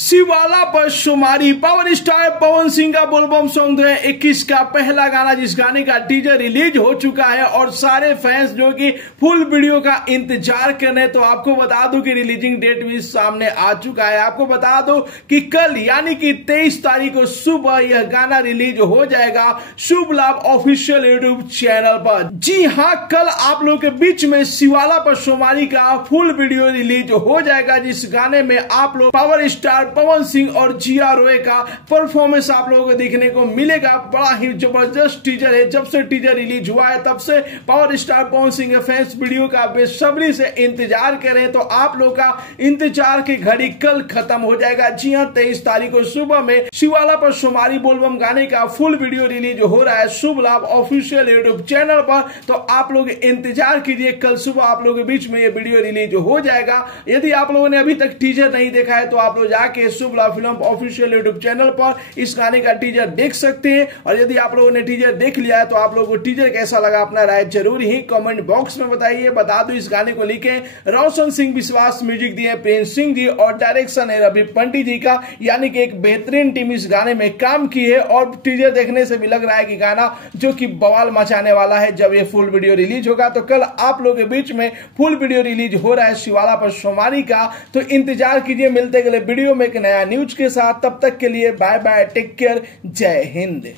शिवाला पर शुमारी power star Pawan Singh का बोलबम सॉन्ग 2021 का पहला गाना, जिस गाने का टीजर रिलीज हो चुका है और सारे फैंस जो कि फुल वीडियो का इंतजार कर रहे हैं। तो आपको बता दूं कि रिलीजिंग डेट भी सामने आ चुका है। आपको बता दो कि कल यानी कि 23 तारीख को सुबह यह गाना रिलीज हो जाएगा शुभ लाभ ऑफिशियल यूट्यूब चैनल पर। जी हाँ, कल आप लोगों के बीच में शिवाला पर शुमारी का फुल वीडियो रिलीज हो जाएगा, जिस गाने में आप लोग पावर स्टार पवन सिंह और जिया रोय का परफॉर्मेंस आप लोगों को देखने को मिलेगा। बड़ा ही जबरदस्त टीजर है। जब से टीजर रिलीज हुआ है तब से पावर स्टार पवन सिंह के फैंस वीडियो का बेसब्री से इंतजार कर रहे हैं। तो आप लोग का इंतजार की घड़ी कल खत्म हो जाएगा। जी हाँ, 23 तारीख को सुबह में शिवाला पर शुमारी बोलबम गाने का फुल वीडियो रिलीज हो रहा है शुभ लाभ ऑफिशियल यूट्यूब चैनल पर। तो आप लोग इंतजार कीजिए, कल सुबह आप लोगों के बीच में ये वीडियो रिलीज हो जाएगा। यदि आप लोगों ने अभी तक टीजर नहीं देखा है तो आप लोग जाके शुभ लाभ फिल्म ऑफिशियल यूट्यूब चैनल पर इस गाने का टीजर देख सकते हैं। और यदि आप लोगों ने टीजर देख लिया है तो आप लोगों को टीजर कैसा लगा अपना राय जरूर ही कमेंट बॉक्स में बताइए। बता दो इस गाने को लिखे रोशन सिंह विश्वास, म्यूजिक दिए प्रिंस सिंह जी और डायरेक्शन है रवि पंडित जी का। यानी कि एक बेहतरीन टीम इस गाने में काम की है और टीजर देखने से भी लग रहा है कि गाना जो कि बवाल मचाने वाला है। जब ये फुल वीडियो रिलीज होगा तो कल आप लोगों के बीच में फुल वीडियो रिलीज हो रहा है शिवाला पर शुमारी का। तो इंतजार कीजिए, मिलते अगले वीडियो में एक नया न्यूज के साथ। तब तक के लिए बाय बाय, टेक केयर, जय हिंद।